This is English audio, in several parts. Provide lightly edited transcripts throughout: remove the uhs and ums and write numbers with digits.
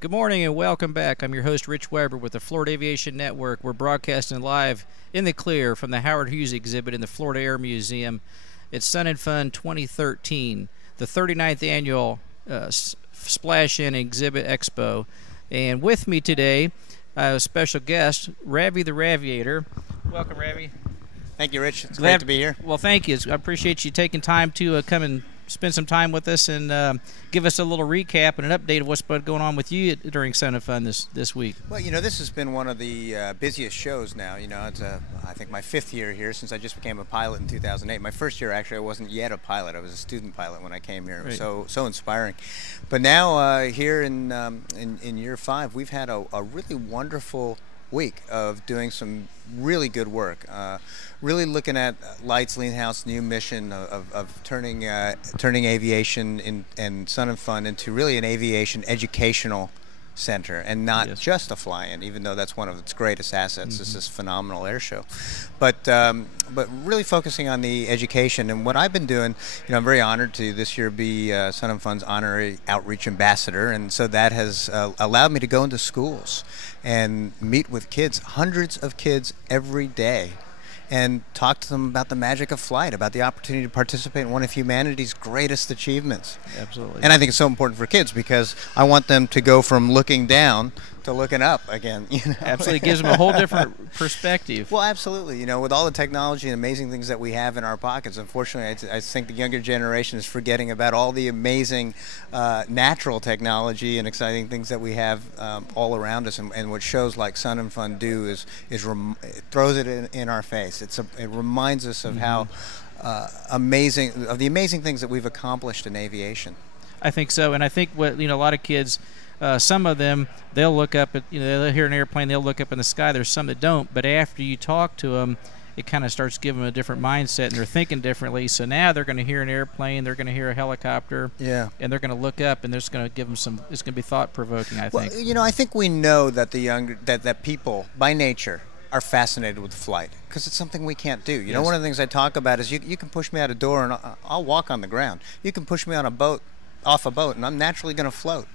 Good morning and welcome back. I'm your host, Rich Weber, with the Florida Aviation Network. We're broadcasting live in the clear from the Howard Hughes exhibit in the Florida Air Museum. It's Sun and Fun 2013, the 39th annual Splash In Exhibit Expo. And with me today, a special guest, RAVI the Raviator. Welcome, RAVI. Thank you, Rich. It's great to be here. Well, thank you. I appreciate you taking time to come and spend some time with us and give us a little recap and an update of what's been going on with you during Sun and Fun this week. Well, this has been one of the busiest shows now. It's I think my 5th year here since I just became a pilot in 2008. My first year, actually, I wasn't yet a pilot. I was a student pilot when I came here. It was so inspiring. But now here in year 5, we've had a really wonderful week of doing some really good work, really looking at Lights Lean House new mission of turning aviation and Sun and Fun into really an aviation educational center and not just a fly-in, even though that's one of its greatest assets. This is a phenomenal air show, but really focusing on the education. And what I've been doing, I'm very honored to this year be Sun and Fun's honorary outreach ambassador, and so that has allowed me to go into schools and meet with kids, hundreds of kids every day, and talk to them about the magic of flight, about the opportunity to participate in one of humanity's greatest achievements. Absolutely. And I think it's so important for kids because I want them to go from looking down to looking up again. Absolutely. It gives them a whole different perspective. Well, absolutely. With all the technology and amazing things that we have in our pockets, unfortunately, I think the younger generation is forgetting about all the amazing natural technology and exciting things that we have all around us. And what shows like Sun and Fun do is it throws it in our face. It reminds us of how the amazing things that we've accomplished in aviation. I think so, and I think what a lot of kids. Some of them, they'll look up at, they'll hear an airplane, they'll look up in the sky. There's some that don't, but after you talk to them, it kind of starts giving them a different mindset, and they're thinking differently. So now they're going to hear an airplane, they're going to hear a helicopter, and they're going to look up, and there's going to give them some. It's going to be thought-provoking, I think. Well, I think we know that that people by nature are fascinated with flight because it's something we can't do. One of the things I talk about is you can push me out a door and I'll walk on the ground. You can push me on off a boat, and I'm naturally going to float.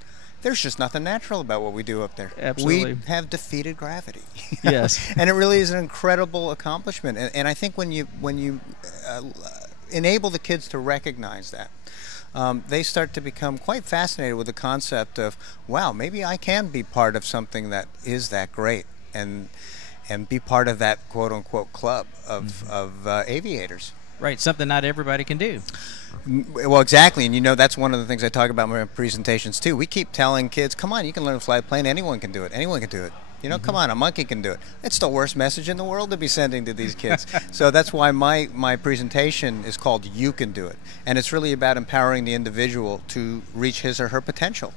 There's just nothing natural about what we do up there. Absolutely. We have defeated gravity. Yes. And it really is an incredible accomplishment. And I think when you enable the kids to recognize that, they start to become quite fascinated with the concept of, wow, maybe I can be part of something that is that great and be part of that quote-unquote club of aviators. Right, something not everybody can do. Well, exactly, and that's one of the things I talk about in my presentations too. We keep telling kids, come on, you can learn to fly a plane, anyone can do it, anyone can do it. Come on, a monkey can do it. It's the worst message in the world to be sending to these kids. So that's why my presentation is called You Can Do It, and it's really about empowering the individual to reach his or her potential.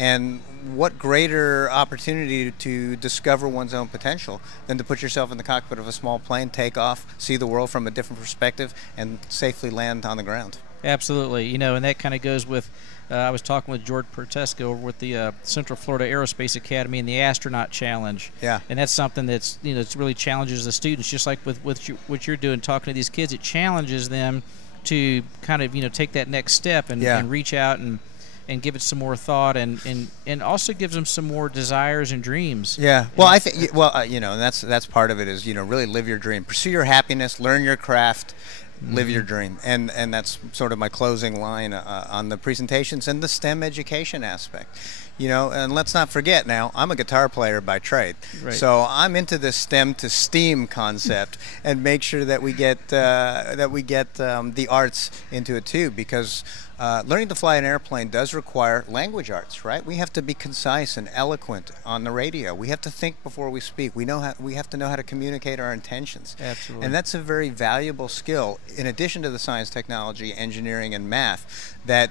And what greater opportunity to discover one's own potential than to put yourself in the cockpit of a small plane, take off, see the world from a different perspective, and safely land on the ground. Absolutely. And that kind of goes with, I was talking with George Pertesco over with the Central Florida Aerospace Academy and the Astronaut Challenge. Yeah. And that's something that's, it really challenges the students, just like with what you're doing, talking to these kids. It challenges them to kind of, take that next step and reach out and give it some more thought, and also gives them some more desires and dreams. Yeah. Well, I think and that's part of it is really live your dream, pursue your happiness, learn your craft, live your dream, and that's sort of my closing line on the presentations and the STEM education aspect. And let's not forget now, I'm a guitar player by trade. Right. So I'm into this STEM to STEAM concept and make sure that we get the arts into it too, because learning to fly an airplane does require language arts, right? We have to be concise and eloquent on the radio. We have to think before we speak. We have to know how to communicate our intentions. Absolutely. And that's a very valuable skill, in addition to the science, technology, engineering, and math, that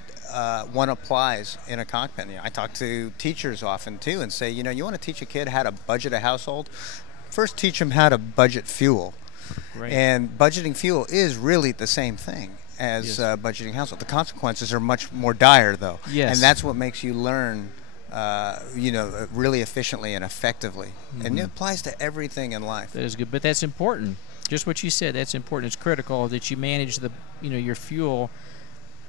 one applies in a cockpit. I talk to teachers often too and say, you want to teach a kid how to budget a household? First teach them how to budget fuel. Right. And budgeting fuel is really the same thing as budgeting household. The consequences are much more dire, though. Yes. And that's what makes you learn, really efficiently and effectively. And it applies to everything in life. That is good, but that's important. Just what you said, that's important. It's critical that you manage your fuel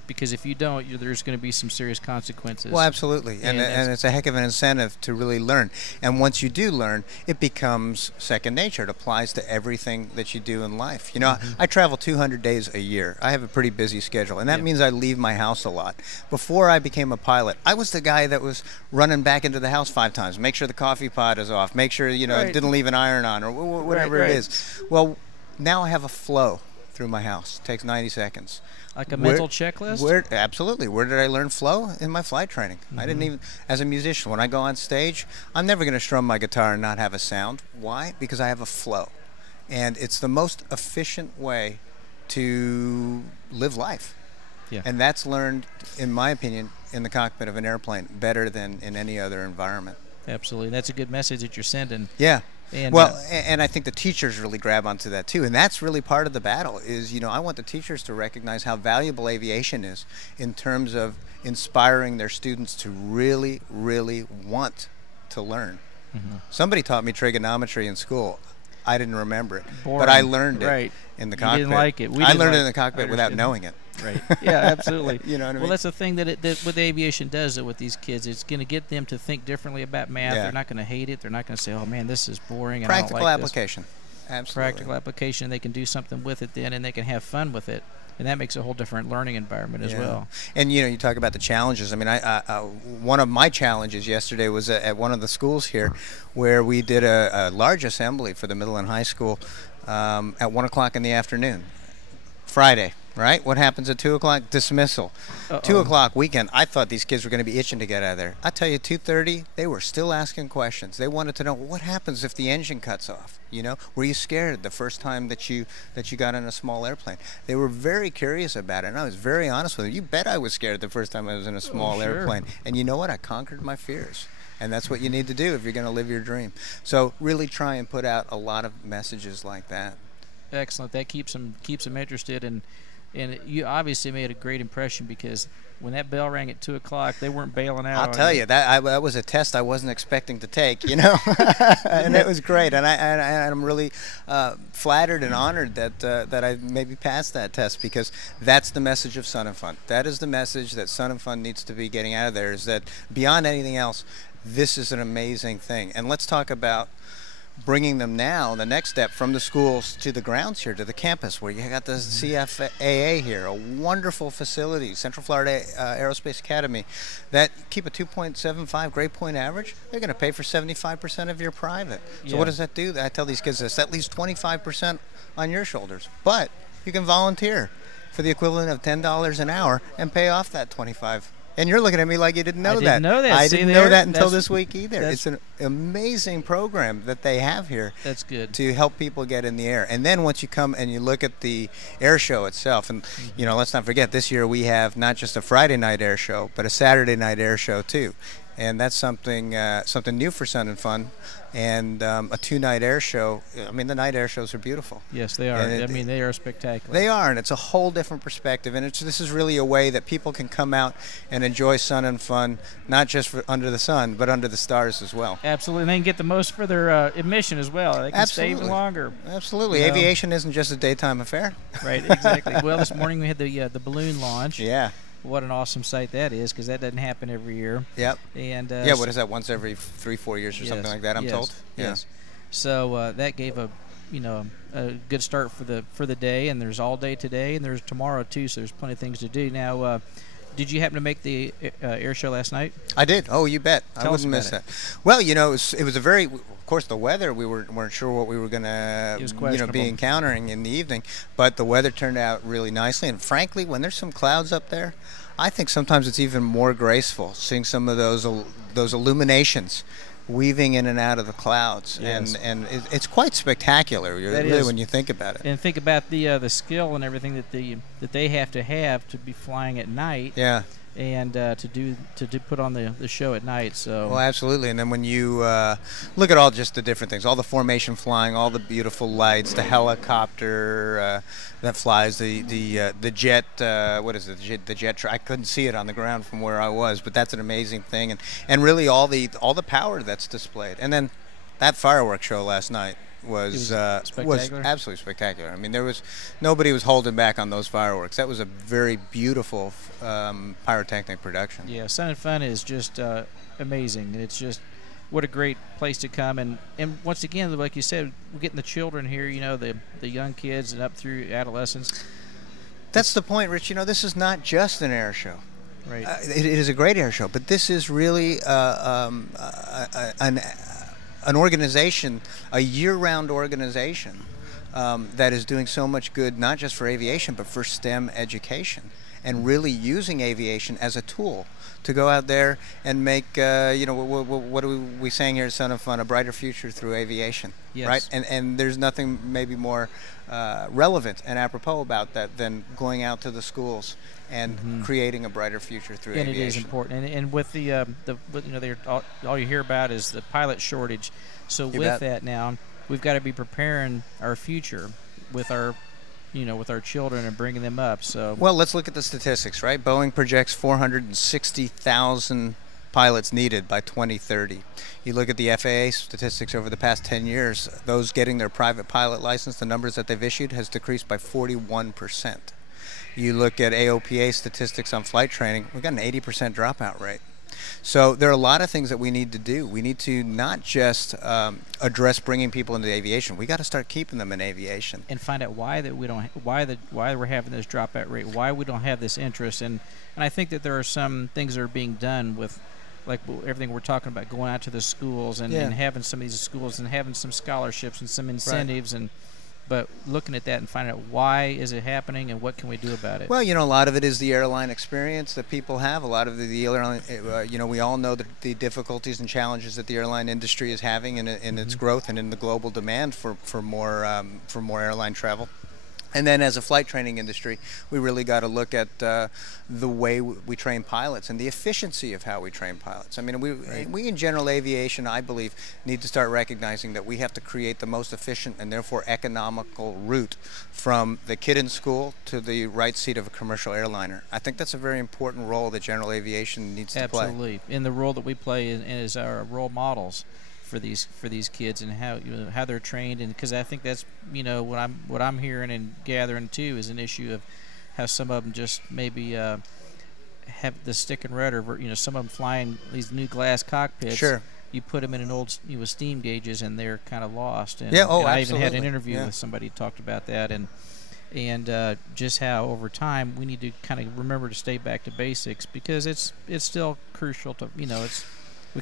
because if you don't, there's going to be some serious consequences. Well, absolutely, and it's a heck of an incentive to really learn. And once you do learn, it becomes second nature. It applies to everything that you do in life. You know, I travel 200 days a year. I have a pretty busy schedule, and that means I leave my house a lot. Before I became a pilot, I was the guy that was running back into the house 5 times, make sure the coffee pot is off, make sure, you know, didn't leave an iron on, or whatever it is. Well, now I have a flow through my house. It takes 90 seconds. Like a mental checklist? Absolutely. Where did I learn flow? In my flight training. I didn't even, as a musician, when I go on stage, I'm never going to strum my guitar and not have a sound. Why? Because I have a flow. And it's the most efficient way to live life. Yeah. And that's learned, in my opinion, in the cockpit of an airplane better than in any other environment. Absolutely. That's a good message that you're sending. Yeah. And, well, and I think the teachers really grab onto that too, and that's really part of the battle. Is, you know, I want the teachers to recognize how valuable aviation is in terms of inspiring their students to really, really want to learn. Somebody taught me trigonometry in school. I didn't remember it, but I learned it in the cockpit. You didn't like it. I learned it in the cockpit without knowing it. Right. Yeah, absolutely. You know what I mean? Well, that's the thing that what aviation does with these kids. It's going to get them to think differently about math. They're not going to hate it. They're not going to say, "Oh man, this is boring." And Practical I don't like application. This. Absolutely. Practical application. They can do something with it then, and they can have fun with it. And that makes a whole different learning environment as well. And, you know, you talk about the challenges. I mean, one of my challenges yesterday was at one of the schools here where we did a large assembly for the middle and high school at 1 o'clock in the afternoon, Friday. Right? What happens at 2 o'clock? Dismissal. 2 o'clock weekend. I thought these kids were going to be itching to get out of there. I tell you, 2:30, they were still asking questions. They wanted to know, what happens if the engine cuts off? You know, were you scared the first time that you got in a small airplane? They were very curious about it, and I was very honest with them. You bet I was scared the first time I was in a small airplane. And you know what? I conquered my fears. And that's what you need to do if you're going to live your dream. So really try and put out a lot of messages like that. Excellent. That keeps them interested in. And you obviously made a great impression, because when that bell rang at 2 o'clock, they weren't bailing out. I'll tell you, that was a test I wasn't expecting to take, you know, and it was great. And I'm really flattered and honored that I maybe passed that test, because that's the message of Sun and Fun. That is the message that Sun and Fun needs to be getting out of there, is that beyond anything else, this is an amazing thing. And let's talk about bringing them now, the next step, from the schools to the grounds here, to the campus, where you got the CFAA here, a wonderful facility, Central Florida Aerospace Academy, that keep a 2.75 grade point average. They're going to pay for 75% of your private. So what does that do? I tell these kids this: that leaves 25% on your shoulders. But you can volunteer for the equivalent of $10 an hour and pay off that 25. And you're looking at me like you didn't know that. I didn't know that until this week either. It's an amazing program that they have here. That's good. To help people get in the air. And then once you come and you look at the air show itself, and you know, let's not forget, this year we have not just a Friday night air show, but a Saturday night air show too. And that's something new for Sun and Fun. And a 2-night air show. I mean, the night air shows are beautiful. Yes, they are. I mean, they are spectacular. They are, and it's a whole different perspective. And this is really a way that people can come out and enjoy Sun and Fun, not just under the sun, but under the stars as well. Absolutely, and they can get the most for their admission as well. They can stay even longer. Absolutely. Aviation isn't just a daytime affair. Right, exactly. Well, this morning we had the balloon launch. Yeah. What an awesome sight that is, because that doesn't happen every year. Yep. And yeah, what is that? Once every 3-4 years or something like that, I'm told. Yes. So that gave a good start for the day, and there's all day today, and there's tomorrow too. So there's plenty of things to do. Now, did you happen to make the air show last night? I did. Oh, you bet. I wouldn't miss that. Well, you know, it was a very, of course, the weather. We weren't sure what we were going to be encountering in the evening, but the weather turned out really nicely. And frankly, when there's some clouds up there, I think sometimes it's even more graceful seeing some of those illuminations weaving in and out of the clouds. Yes. And it's quite spectacular, really, when you think about it. And think about the skill and everything that they have to be flying at night. Yeah. And to put on the show at night. So. Well, absolutely. And then when you look at all just the different things, all the formation flying, all the beautiful lights, the helicopter that flies, the jet, what is it? The jet. I couldn't see it on the ground from where I was, but that's an amazing thing. And really all the power that's displayed. And then that fireworks show last night. was spectacular? absolutely spectacular. I mean, nobody was holding back on those fireworks. That was a very beautiful pyrotechnic production. Yeah, Sun and Fun is just amazing. It's just what a great place to come, and once again, like you said, we're getting the children here. You know, the young kids and up through adolescence. That's the point, Rich. You know, this is not just an air show. Right. It is a great air show, but this is really an organization, a year-round organization that is doing so much good, not just for aviation, but for STEM education, and really using aviation as a tool to go out there and make, you know, what are we saying here at Sun and Fun, a brighter future through aviation, yes. right? And there's nothing maybe more relevant and apropos about that than going out to the schools and creating a brighter future through aviation. And it is important. And with the you know, all you hear about is the pilot shortage. So with that now, we've got to be preparing our future with our, you know, with our children and bringing them up. So well, let's look at the statistics, right? Boeing projects 460,000 pilots needed by 2030. You look at the FAA statistics over the past 10 years, those getting their private pilot license, the numbers that they've issued has decreased by 41%. You look at AOPA statistics on flight training, we've got an 80% dropout rate. So there are a lot of things that we need to do. We need to not just address bringing people into aviation. We got to start keeping them in aviation and find out why we're having this dropout rate, why we don't have this interest. And I think that there are some things that are being done with, like everything we're talking about, going out to the schools and having some of these schools and having some scholarships and some incentives but looking at that and finding out why is it happening and what can we do about it. Well, you know, a lot of it is the airline experience that people have. A lot of the airline, you know, we all know the difficulties and challenges that the airline industry is having in its growth and in the global demand for more airline travel. And then as a flight training industry, we really got to look at the way we train pilots and the efficiency of how we train pilots. I mean, we in general aviation, I believe, need to start recognizing that we have to create the most efficient and therefore economical route from the kid in school to the right seat of a commercial airliner. I think that's a very important role that general aviation needs to play. Absolutely. And the role that we play is our role models for these kids and how, you know, how they're trained, and because I think that's, you know, what I'm hearing and gathering too is an issue of how some of them just maybe have the stick and rudder. You know, some of them flying these new glass cockpits. Sure. You put them in an old with steam gauges and they're kind of lost. And, yeah. and Oh, I absolutely. even had an interview with somebody who talked about that and just how over time we need to kind of remember to stay back to basics, because it's still crucial to, you know, it's.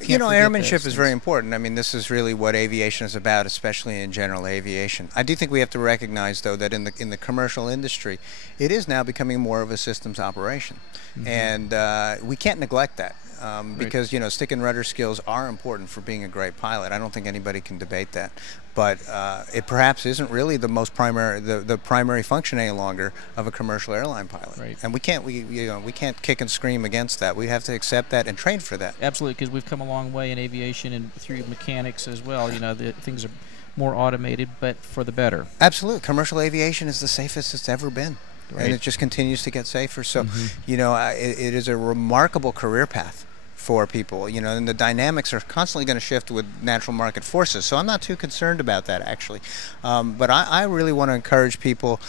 You know, airmanship is very important. I mean, this is really what aviation is about, especially in general aviation. I do think we have to recognize, though, that in the commercial industry, it is now becoming more of a systems operation, and we can't neglect that. Because, you know, stick and rudder skills are important for being a great pilot. I don't think anybody can debate that. But it perhaps isn't really the most primary, the primary function any longer of a commercial airline pilot. Right. And we can't kick and scream against that. We have to accept that and train for that. Absolutely, because we've come a long way in aviation and through mechanics as well. You know, things are more automated, but for the better. Absolutely. Commercial aviation is the safest it's ever been. Right. And it just continues to get safer. So, you know, it is a remarkable career path for people, you know, and the dynamics are constantly going to shift with natural market forces. So I'm not too concerned about that, actually. But I really want to encourage people,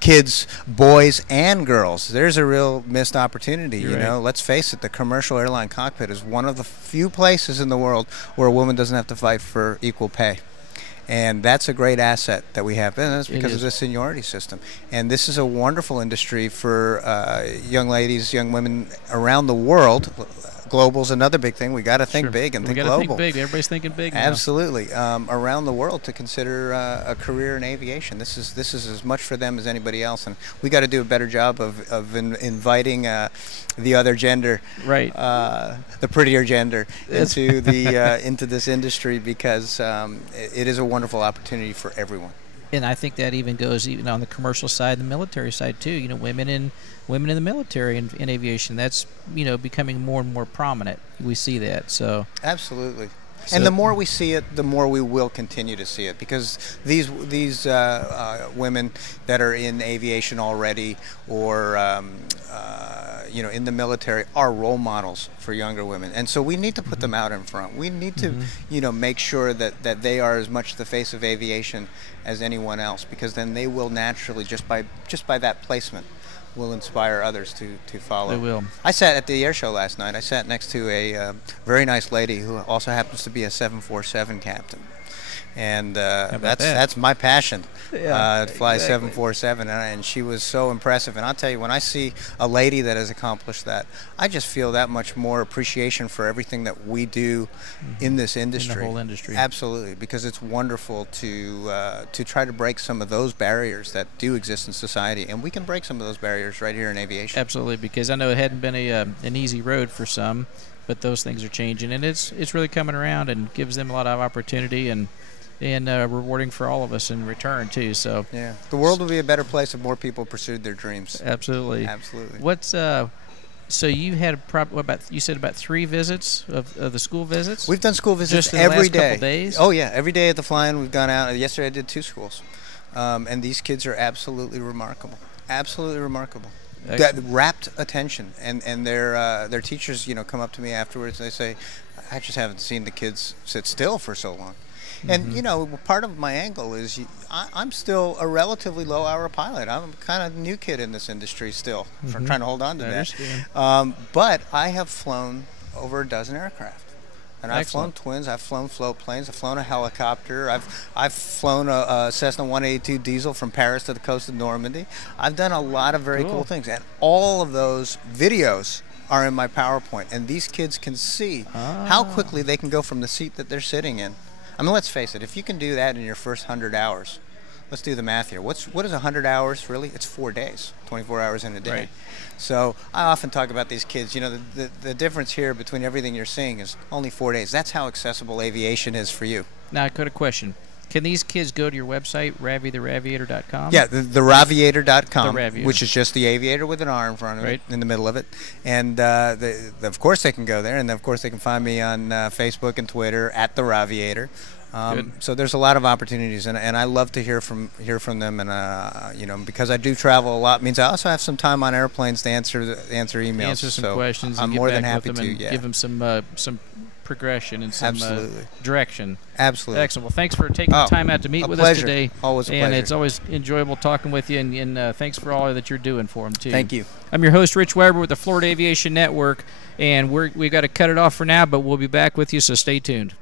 kids, boys and girls. There's a real missed opportunity, you know. Let's face it, the commercial airline cockpit is one of the few places in the world where a woman doesn't have to fight for equal pay. And that's a great asset that we have, and that's because of the seniority system. And this is a wonderful industry for young ladies, young women around the world. Global's another big thing. We got to think big and think global. We got to think big. Everybody's thinking big now. Absolutely. Around the world to consider a career in aviation. This is as much for them as anybody else, and we got to do a better job of inviting the other gender, the prettier gender, into this industry, because it is a wonderful opportunity for everyone. And I think that even goes even on the commercial side, the military side too. You know, women in the military and in aviation, that's, you know, becoming more and more prominent. We see that. So absolutely. And the more we see it, the more we will continue to see it, because these women that are in aviation already, or you know, in the military, are role models for younger women, and so we need to put them out in front. We need to, you know, make sure that they are as much the face of aviation as anyone else, because then they will naturally, just by that placement, will inspire others to follow. They will. I sat at the air show last night. I sat next to a very nice lady who also happens to be a 747 captain. And that's my passion, to fly exactly. 747, and she was so impressive. And I'll tell you, when I see a lady that has accomplished that, I just feel that much more appreciation for everything that we do in this industry. In the whole industry. Absolutely, because it's wonderful to try to break some of those barriers that do exist in society, and we can break some of those barriers right here in aviation. Absolutely, because I know it hadn't been an easy road for some, but those things are changing, and it's really coming around and gives them a lot of opportunity and rewarding for all of us in return too. So yeah, the world would be a better place if more people pursued their dreams. Absolutely. Absolutely. What's so you had you said about 3 visits of the school visits? We've done school visits just in the every last day. Couple days? Oh yeah, every day at the fly-in we've gone out. Yesterday I did 2 schools, and these kids are absolutely remarkable. Absolutely remarkable. That rapt attention, and their teachers, you know, come up to me afterwards. They say, "I just haven't seen the kids sit still for so long." And, you know, part of my angle is I'm still a relatively low-hour pilot. I'm kind of a new kid in this industry still, trying to hold on to that. But I have flown over a dozen aircraft. And I've flown twins, I've flown float planes, I've flown a helicopter, I've flown a Cessna 182 diesel from Paris to the coast of Normandy. I've done a lot of very cool things. And all of those videos are in my PowerPoint. And these kids can see how quickly they can go from the seat that they're sitting in. I mean, let's face it, if you can do that in your first 100 hours, let's do the math here. What is 100 hours, really? It's 4 days, 24 hours in a day. Right. So I often talk about these kids. You know, the difference here between everything you're seeing is only 4 days. That's how accessible aviation is for you. Now, I got a question. Can these kids go to your website, RAVI, Yeah, the RAVIator.com, The Raviator. which is just the aviator with an R in front of it, in the middle of it. And of course they can go there, and of course they can find me on Facebook and Twitter at the Raviator. So there's a lot of opportunities, and I love to hear from them. And you know, because I do travel a lot, means I also have some time on airplanes to answer emails. Answer some questions. I'm and get more back than happy with them to. and give them some progression and some direction. Absolutely. Excellent. Well, thanks for taking the time out to meet with us today. Always a pleasure. And it's always enjoyable talking with you, and thanks for all that you're doing for them, too. Thank you. I'm your host, Rich Weber, with the Florida Aviation Network, and we got to cut it off for now, but we'll be back with you, so stay tuned.